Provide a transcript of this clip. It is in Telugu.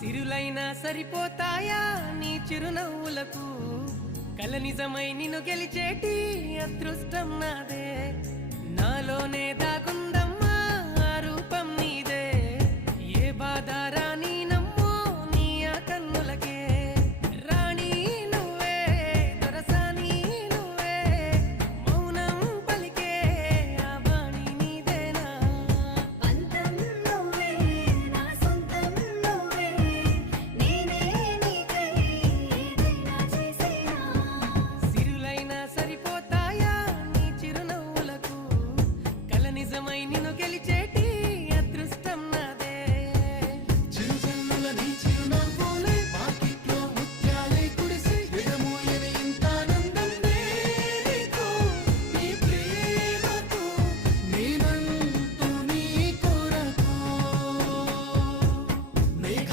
సిరులైనా సరిపోతాయా నీ చిరునవ్వులకు కల నిజమై నిన్ను గెలిచేటి అదృష్టం నాదే నాలోనే దాగుందమ్మా ఆ రూపం నీదే ఏ బాధ